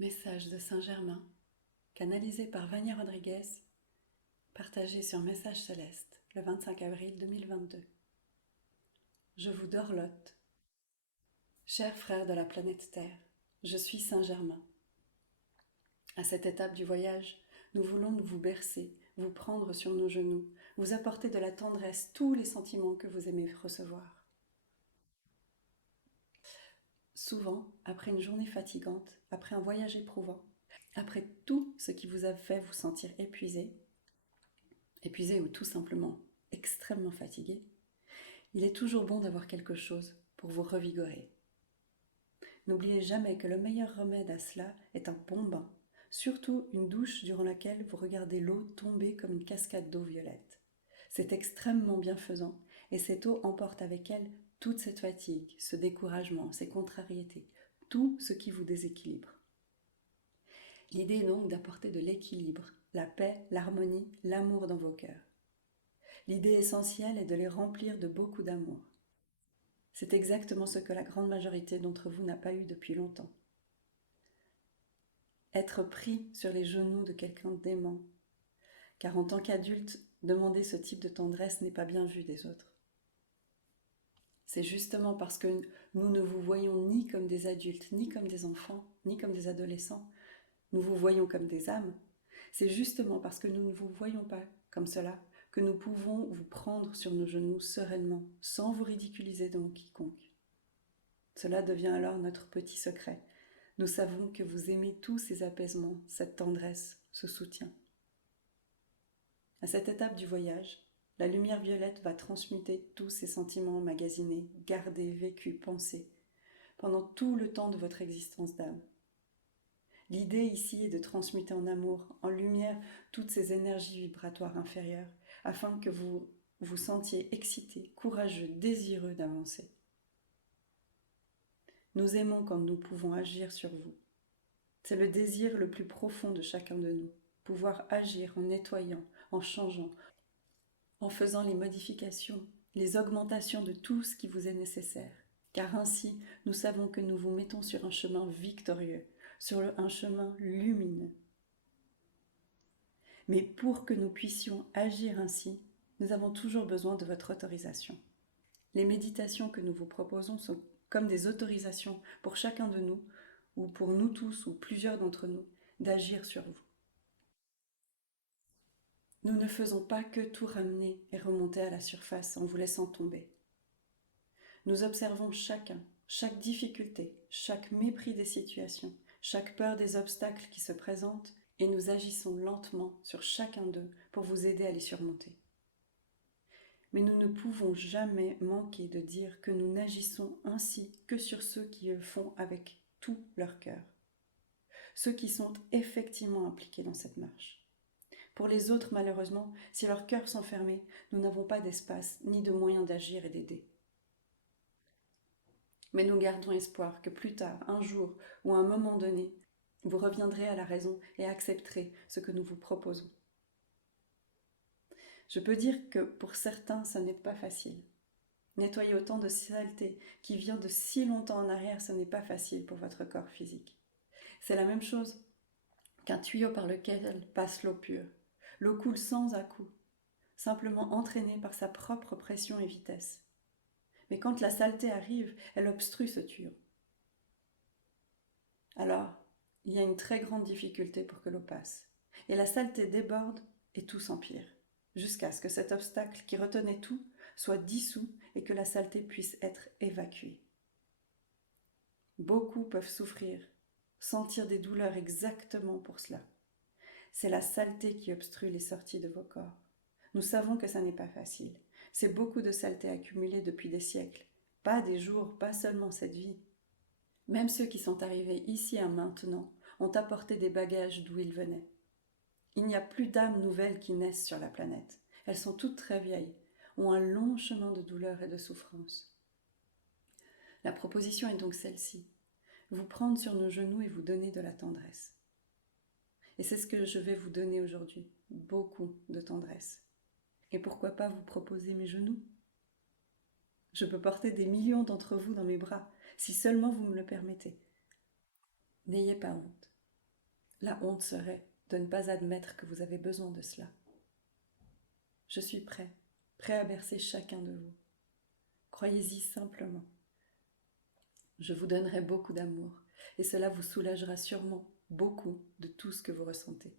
Message de Saint-Germain, canalisé par Vania Rodriguez, partagé sur Message Céleste le 25 avril 2022. Je vous dorlote. Chers frères de la planète Terre, je suis Saint-Germain. À cette étape du voyage, nous voulons vous bercer, vous prendre sur nos genoux, vous apporter de la tendresse, tous les sentiments que vous aimez recevoir. Souvent, après une journée fatigante, après un voyage éprouvant, après tout ce qui vous a fait vous sentir épuisé ou tout simplement extrêmement fatigué, il est toujours bon d'avoir quelque chose pour vous revigorer. N'oubliez jamais que le meilleur remède à cela est un bon bain, surtout une douche durant laquelle vous regardez l'eau tomber comme une cascade d'eau violette. C'est extrêmement bienfaisant et cette eau emporte avec elle toute cette fatigue, ce découragement, ces contrariétés, tout ce qui vous déséquilibre. L'idée est donc d'apporter de l'équilibre, la paix, l'harmonie, l'amour dans vos cœurs. L'idée essentielle est de les remplir de beaucoup d'amour. C'est exactement ce que la grande majorité d'entre vous n'a pas eu depuis longtemps. Être pris sur les genoux de quelqu'un d'aimant, car en tant qu'adulte, demander ce type de tendresse n'est pas bien vu des autres. C'est justement parce que nous ne vous voyons ni comme des adultes, ni comme des enfants, ni comme des adolescents, nous vous voyons comme des âmes. C'est justement parce que nous ne vous voyons pas comme cela que nous pouvons vous prendre sur nos genoux sereinement, sans vous ridiculiser devant quiconque. Cela devient alors notre petit secret. Nous savons que vous aimez tous ces apaisements, cette tendresse, ce soutien. À cette étape du voyage, la lumière violette va transmuter tous ces sentiments emmagasinés, gardés, vécus, pensés, pendant tout le temps de votre existence d'âme. L'idée ici est de transmuter en amour, en lumière, toutes ces énergies vibratoires inférieures, afin que vous vous sentiez excité, courageux, désireux d'avancer. Nous aimons quand nous pouvons agir sur vous. C'est le désir le plus profond de chacun de nous, pouvoir agir en nettoyant, en changeant, en faisant les modifications, les augmentations de tout ce qui vous est nécessaire. Car ainsi, nous savons que nous vous mettons sur un chemin victorieux, sur un chemin lumineux. Mais pour que nous puissions agir ainsi, nous avons toujours besoin de votre autorisation. Les méditations que nous vous proposons sont comme des autorisations pour chacun de nous, ou pour nous tous, ou plusieurs d'entre nous, d'agir sur vous. Nous ne faisons pas que tout ramener et remonter à la surface en vous laissant tomber. Nous observons chacun, chaque difficulté, chaque mépris des situations, chaque peur des obstacles qui se présentent, et nous agissons lentement sur chacun d'eux pour vous aider à les surmonter. Mais nous ne pouvons jamais manquer de dire que nous n'agissons ainsi que sur ceux qui le font avec tout leur cœur, ceux qui sont effectivement impliqués dans cette marche. Pour les autres, malheureusement, si leurs cœurs sont fermés, nous n'avons pas d'espace ni de moyens d'agir et d'aider. Mais nous gardons espoir que plus tard, un jour ou à un moment donné, vous reviendrez à la raison et accepterez ce que nous vous proposons. Je peux dire que pour certains, ça n'est pas facile. Nettoyer autant de saleté qui vient de si longtemps en arrière, ce n'est pas facile pour votre corps physique. C'est la même chose qu'un tuyau par lequel passe l'eau pure. L'eau coule sans à-coups, simplement entraînée par sa propre pression et vitesse. Mais quand la saleté arrive, elle obstrue ce tuyau. Alors, il y a une très grande difficulté pour que l'eau passe. Et la saleté déborde et tout s'empire, jusqu'à ce que cet obstacle qui retenait tout soit dissous et que la saleté puisse être évacuée. Beaucoup peuvent souffrir, sentir des douleurs exactement pour cela. C'est la saleté qui obstrue les sorties de vos corps. Nous savons que ça n'est pas facile. C'est beaucoup de saleté accumulée depuis des siècles. Pas des jours, pas seulement cette vie. Même ceux qui sont arrivés ici à maintenant ont apporté des bagages d'où ils venaient. Il n'y a plus d'âmes nouvelles qui naissent sur la planète. Elles sont toutes très vieilles, ont un long chemin de douleur et de souffrance. La proposition est donc celle-ci. Vous prendre sur nos genoux et vous donner de la tendresse. Et c'est ce que je vais vous donner aujourd'hui, beaucoup de tendresse. Et pourquoi pas vous proposer mes genoux ? Je peux porter des millions d'entre vous dans mes bras, si seulement vous me le permettez. N'ayez pas honte. La honte serait de ne pas admettre que vous avez besoin de cela. Je suis prêt à bercer chacun de vous. Croyez-y simplement. Je vous donnerai beaucoup d'amour et cela vous soulagera sûrement beaucoup de tout ce que vous ressentez.